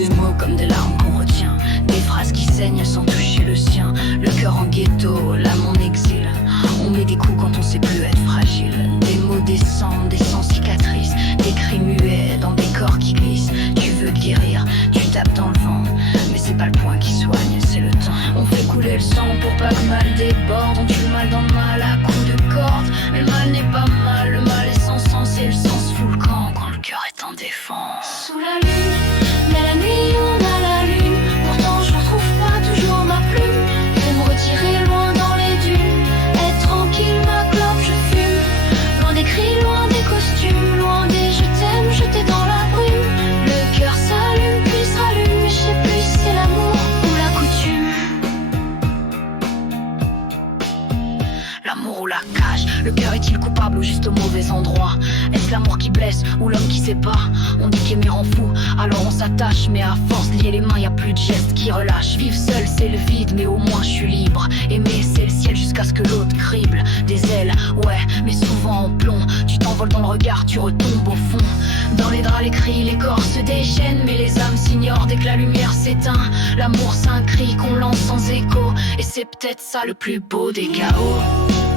des mots comme des larmes qu'on retient, des phrases qui saignent sans toucher le sien. Le cœur en ghetto, l'âme en exil. On met des coups quand on sait plus être fragile. Des mots descendent, des sans cicatrices, des cris muets dans des corps qui glissent. Tu veux guérir, tu tapes dans le vent, mais c'est pas le point qui soigne, c'est le temps. On fait couler le sang pour pas que le mal déborde. On tue le mal dans le mal à coups de corde. Mais le mal n'est pas mal, le mal est sans sens et le sens fout le camp quand le cœur est en défense. Sous la lune, mais la nuit on a la lune. Pourtant je retrouve pas toujours ma plume. Je vais me retirer loin dans les dunes. Être tranquille, ma clope je fume. Loin des cris, loin des costumes, loin des je t'aime jetés dans la brume. Le cœur s'allume puis se rallume, mais je sais plus si c'est l'amour ou la coutume. L'amour ou la cage, le cœur est-il coupable ou juste au mauvais endroit? Est-ce l'amour qui blesse ou l'homme qui sépare? On dit qu'aimer rend fou, alors on s'attache. Mais à force de lier les mains, y a plus de gestes qui relâchent. Vivre seul c'est le vide, mais au moins je suis libre. Aimer c'est le ciel jusqu'à ce que l'autre crible. Des ailes, ouais, mais souvent en plomb. Tu t'envoles dans le regard, tu retombes au fond. Dans les draps, les cris, les corps se déchaînent, mais les âmes s'ignorent dès que la lumière s'éteint. L'amour c'est un cri qu'on lance sans écho, et c'est peut-être ça le plus beau des chaos.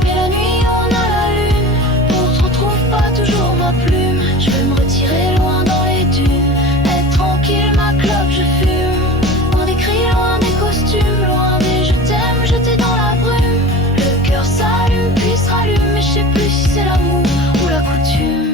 Et la nuit on a la lune, on se retrouve pas toujours ma plume. Je veux me retirer loin dans les dunes, être tranquille, ma clope je fume. Loin des cris, loin des costumes, loin des je t'aime jetés dans la brume. Le cœur s'allume puis se rallume, mais je sais plus si c'est l'amour ou la coutume.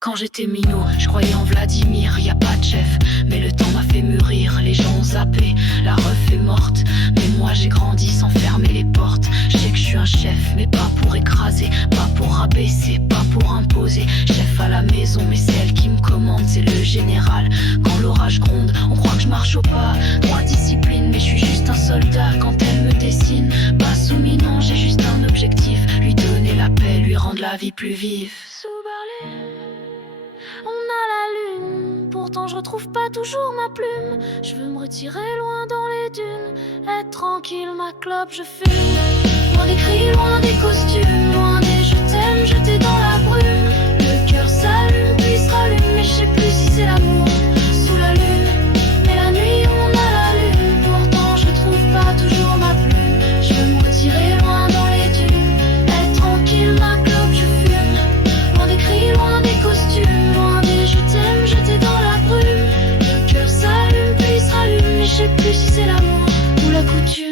Quand j'étais minot, je croyais en Vladimir, y a pas de chef, mais le temps m'a fait mûrir, les gens ont zappé, la ref est morte, mais moi j'ai grandi sans fermer les portes. Je sais que je suis un chef, mais pas pour écraser, pas pour rabaisser, pas pour imposer. Chef à la maison, mais c'est elle qui me commande, c'est le général. Quand l'orage gronde, on croit que je marche au pas, droit discipline, mais je suis juste un soldat quand elle me dessine. Pas soumis, non, j'ai juste un objectif, lui donner la paix, lui rendre la vie plus vive. Sous Berlin, on a la lune, pourtant je retrouve pas toujours ma plume. Je veux me retirer loin dans les dunes, être tranquille, ma clope je fume. Loin des cris, loin des costumes, loin des je t'aime jetés dans la brume. Le cœur s'allume puis se rallume, mais je sais plus si c'est l'amour. Sous la lune, mais la nuit on a la lune, pourtant je trouve pas toujours ma plume. Je veux me retirer loin dans les dunes, être tranquille, ma clope je fume. Loin des cris, loin des costumes, loin des je t'aime jetés dans la brume. Le cœur s'allume puis se rallume, mais je sais plus si c'est l'amour ou la coutume.